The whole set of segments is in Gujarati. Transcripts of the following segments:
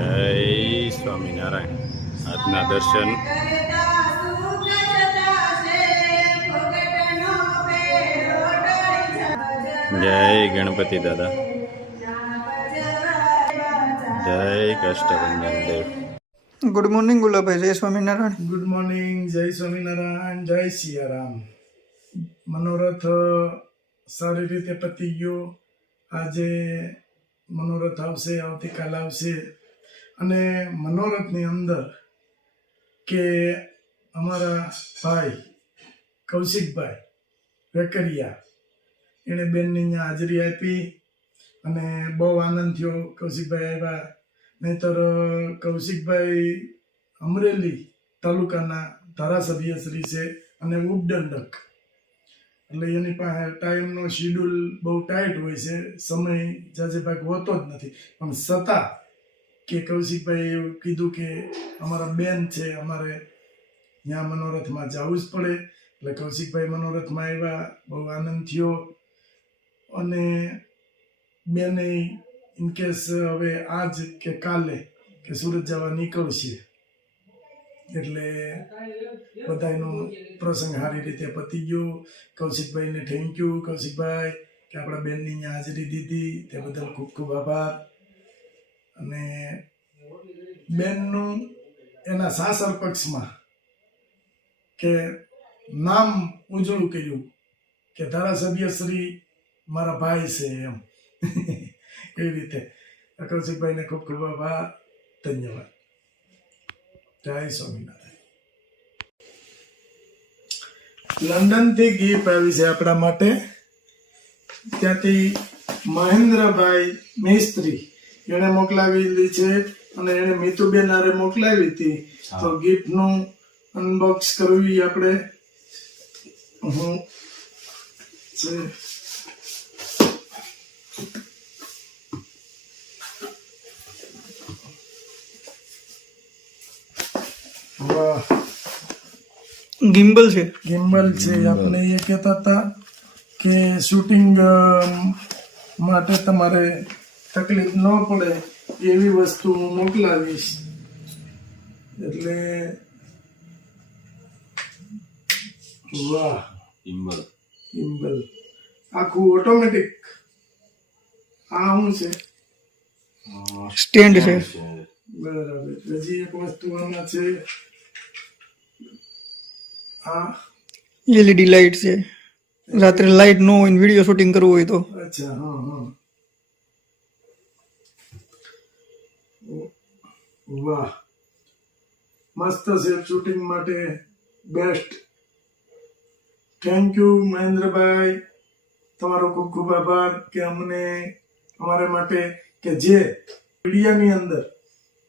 જય સ્વામિનારાયણ. આજના દર્શન જય ગણપતિ દાદા, જય કષ્ટભંજન દેવ. Good morning Gulabhai. જય સ્વામિનારાયણ. Good morning. જય સ્વામિનારાયણ. જય સિયારામ. મનોરથ સારી રીતે પતી ગયો. આજે મનોરથ આવશે, આવતીકાલ આવશે. અને મનોરથની અંદર કે અમારા ભાઈ કૌશિકભાઈ વેકરિયા એણે બેનની અહીંયા હાજરી આપી અને બહુ આનંદ થયો. કૌશિકભાઈ આવ્યા. નહીતર કૌશિકભાઈ અમરેલી તાલુકાના ધારાસભ્ય શ્રી છે અને ઉપદંડક, એટલે એની પાસે ટાઈમનો શેડ્યુલ બહુ ટાઈટ હોય છે, સમય જાજે ભાગ હોતો જ નથી. પણ છતાં કે કૌશિકભાઈ એવું કીધું કે અમારા બેન છે, અમારે ત્યાં મનોરથમાં જવું જ પડે. એટલે કૌશિકભાઈ મનોરથમાં આવ્યા, બહુ આનંદ થયો. અને બેને ઇનકેસ હવે આજ કે કાલે કે સુરત જવા નીકળશે, એટલે બધાનો પ્રસંગ સારી રીતે પતી ગયો. કૌશિકભાઈને થેન્ક યુ કૌશિકભાઈ કે આપણા બેનની અહીંયા હાજરી દીધી તે બદલ ખૂબ ખૂબ આભાર. અને બેનનું એના સાસર પક્ષમાં કે નામ ઉજળું કર્યું કે ધારાસભ્ય શ્રી મારા ભાઈ છે એમ એવી રીતે. કૌશિકભાઈને ખૂબ ખૂબ આભાર. ધન્યવાદ. જય સ્વામિનારાયણ. લંડનથી ગિફ્ટ આવી છે આપણા માટે. ત્યાંથી મહેન્દ્રભાઈ મિસ્ત્રી એને મોકલાવેલી છે અને એને મીતુબેન હારે મોકલાવી હતી. તો ગિફ્ટનું અનબોક્સ કરવી આપણે. હું વાહ, ગિમ્બલ છે. ગિમ્બલ છે. આપણે એ કહેતા હતા કે શૂટિંગ માટે તમારે તકલીફ ન પડે એવી વસ્તુ હું મોકલાવીશ. એટલે વાહ, ગિમ્બલ આખું ઓટોમેટિક. આ શું છે? સ્ટેન્ડ છે. બરાબર. હજી એક વસ્તુ આમાં છે, આ એલઈડી લાઇટ છે. રાત્રે લાઇટ ન હોય ને વિડીયો શૂટિંગ કરવું હોય તો. અચ્છા, હા હા. વાહ, મસ્ત છે. શૂટિંગ માટે બેસ્ટ. થેન્ક યુ મહેન્દ્રભાઈ, તમારો ખૂબ ખૂબ આભાર કે અમને અમારા માટે કે જે મીડિયાની અંદર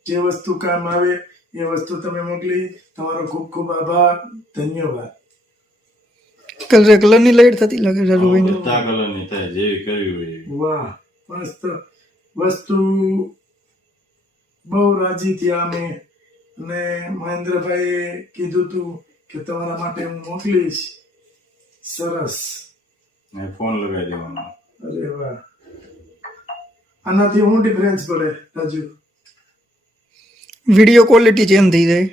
જે વસ્તુ કામ આવે એ વસ્તુ તમે મોકલી. તમારો ખૂબ ખૂબ આભાર. ધન્યવાદ. કલરની લાઇટ થતી લાગે રાજુભાઈ. કલરની થાય જેવી કરવી હોય. વાહ, મસ્ત વસ્તુ. બહુ રાજી થયા અમે. અને મહેન્દ્રભાઈએ કીધું તું કે તમારા માટે હું મોકલીશ. સરસ. ફોન લગાવી દેવાનો. અરે વાહ. આનાથી હું ડિફરન્સ પડે રાજુ? વિડીયો ક્વોલિટી ચેન્જ થઈ જાય,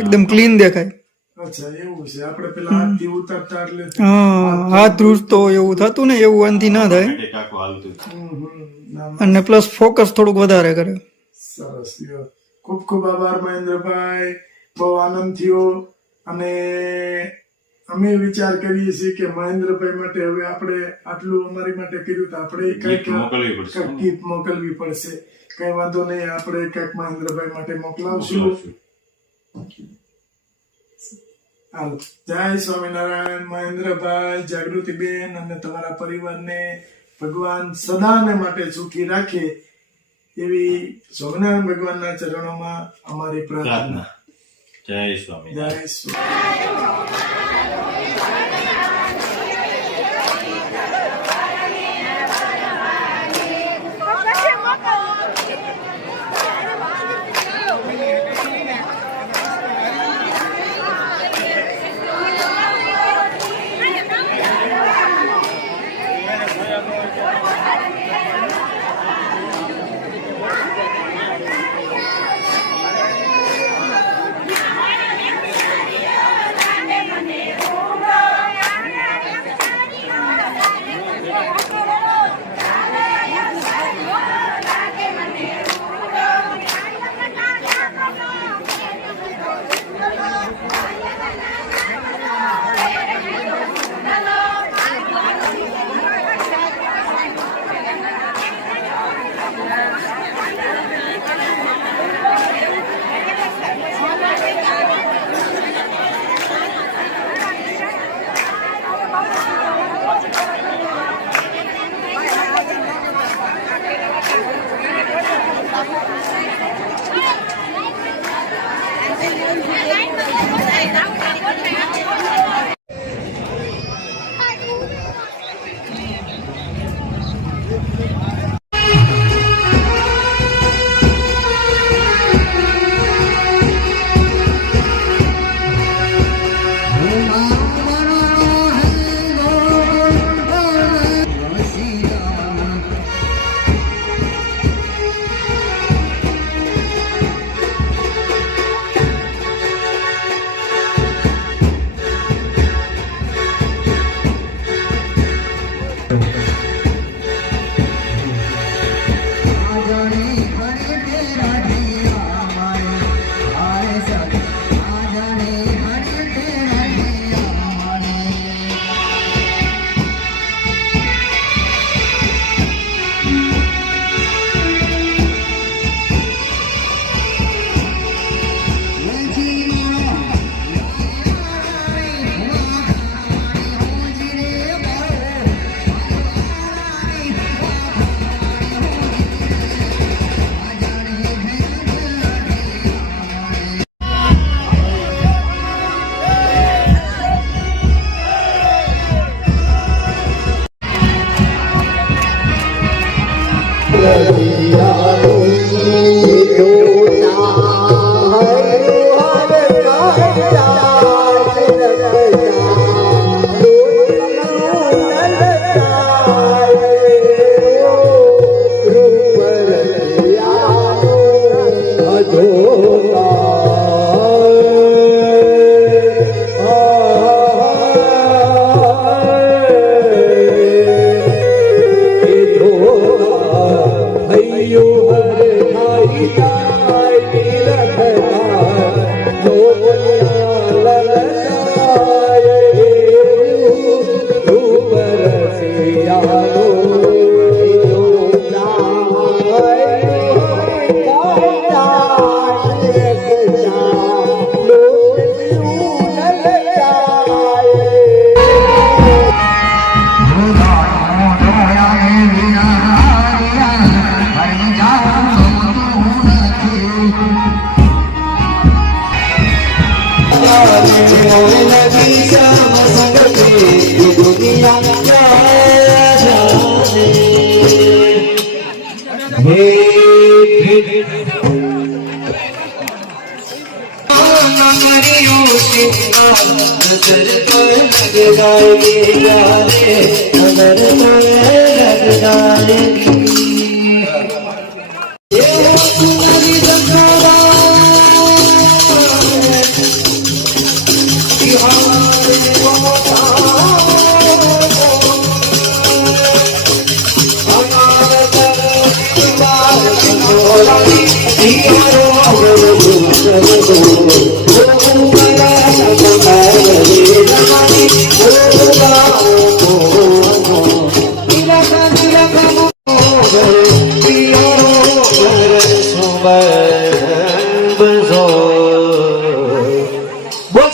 એકદમ ક્લીન દેખાય. અચ્છા, એવું છે. આપણે પેલા હાથથી ઉતારતા એટલે હા, હાથ ધ્રુજતો એવું થતું ને, એવું આનાથી ના થાય. અને પ્લસ ફોકસ થોડુંક વધારે કરે. સરસ. ખૂબ ખૂબ આભાર મહેન્દ્રભાઈ. બહુ આનંદ થયો. અને અમે વિચાર કરીએ છીએ કે મહેન્દ્રભાઈ માટે હવે આપણે આટલું અમારી માટે કર્યું તો આપણે કંઈક ગીત મોકલવી પડશે. કઈ વાંધો નહીં, આપણે કંઈક મહેન્દ્રભાઈ માટે મોકલાવશું. હાલો. જય સ્વામિનારાયણ. મહેન્દ્રભાઈ, જાગૃતિબેન અને તમારા પરિવારને ભગવાન સદાને માટે સુખી રાખે એવી સ્વામિનારાયણ ભગવાનના ચરણોમાં અમારી પ્રાર્થના. જય સ્વામિનારાયણ. જય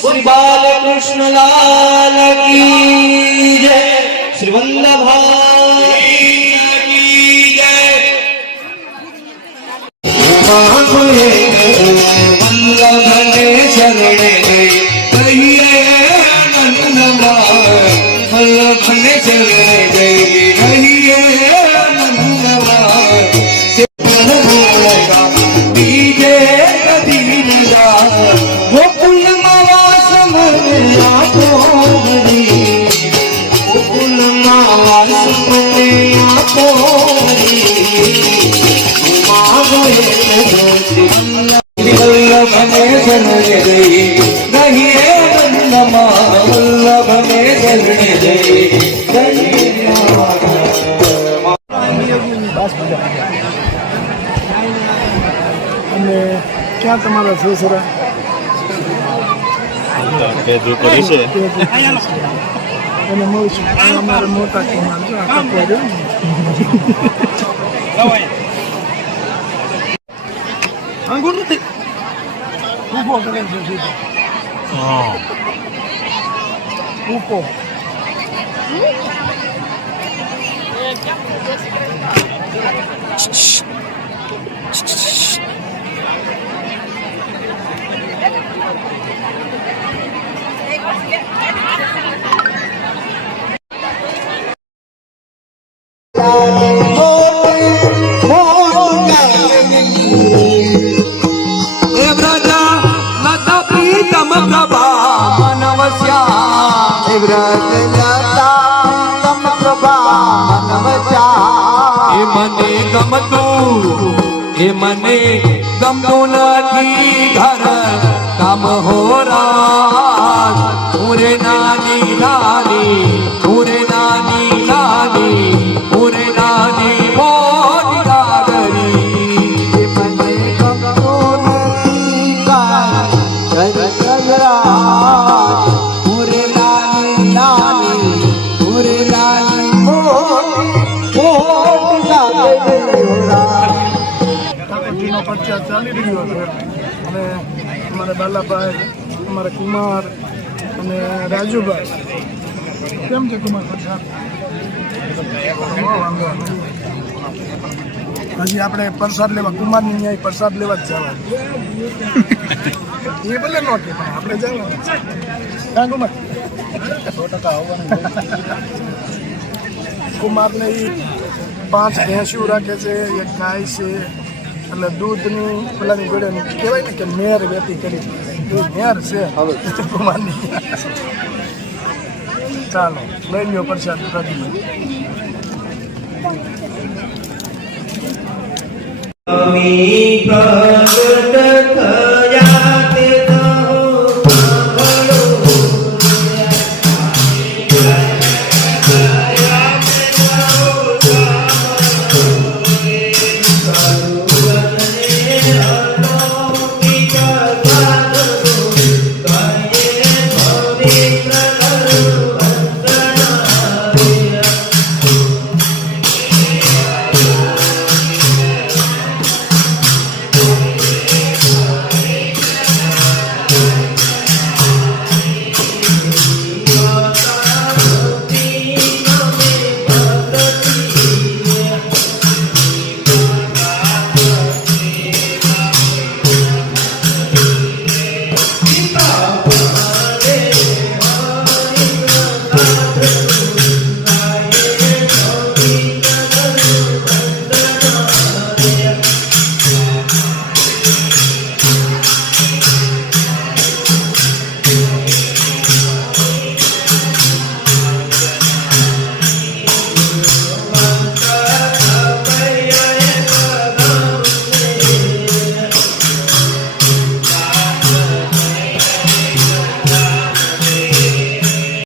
श्री बालकृष्ण लाल की जय, श्री वल्लभाई की जय। वल्लभ ने शरण गई कहिए आनंदमय, वल्लभ ने शरण गई कहिए आनंदमय। डीजे कदीर जा वो कुल मवास में आपो हरी, वो कुल मवास में आपो हरी। वल्लभ ने शरण गई कहिए आनंदमा, वल्लभ ने शरण गई कहिए અને ક્યાં તમારા સસરા પેદરું કરી છે અને મળશું અમારે મોટા કુમાર છે આ કપડે અંગુર નથી ઊભો કરે છે સીધો ઊભો મને ગમતું નથી ઘર કામ હો રાત, પૂરે નાની નાની, પૂરે નાની નાની, પૂરે નાની મોટી ગાગરી। મને ગમતું નથી ઘર રાત, પૂરે નાની નાની, પૂરે નાની મોટી ગાગરી। નો પ્રચાર ચાલી રહ્યો છે અને અમારા બાલાભાઈ, અમારા કુમાર અને રાજુભાઈ કેમ છે કુમાર પ્રસાદ? હજી આપણે પ્રસાદ લેવા કુમારની ન્યાય પ્રસાદ લેવા જ જવા એ ભલે ન કે પણ આપણે જવાનું હા કુમાર 100% આવવાનું કુમારને એ 5 ભેંસું રાખે છે, એક ગાય છે એટલે દૂધની પેલાની જોડે કહેવાય ને કે મેર વેતી કરી એ મેર છે કુમારની। ચાલો લઈ લ્યો પ્રસાદ કરી અમી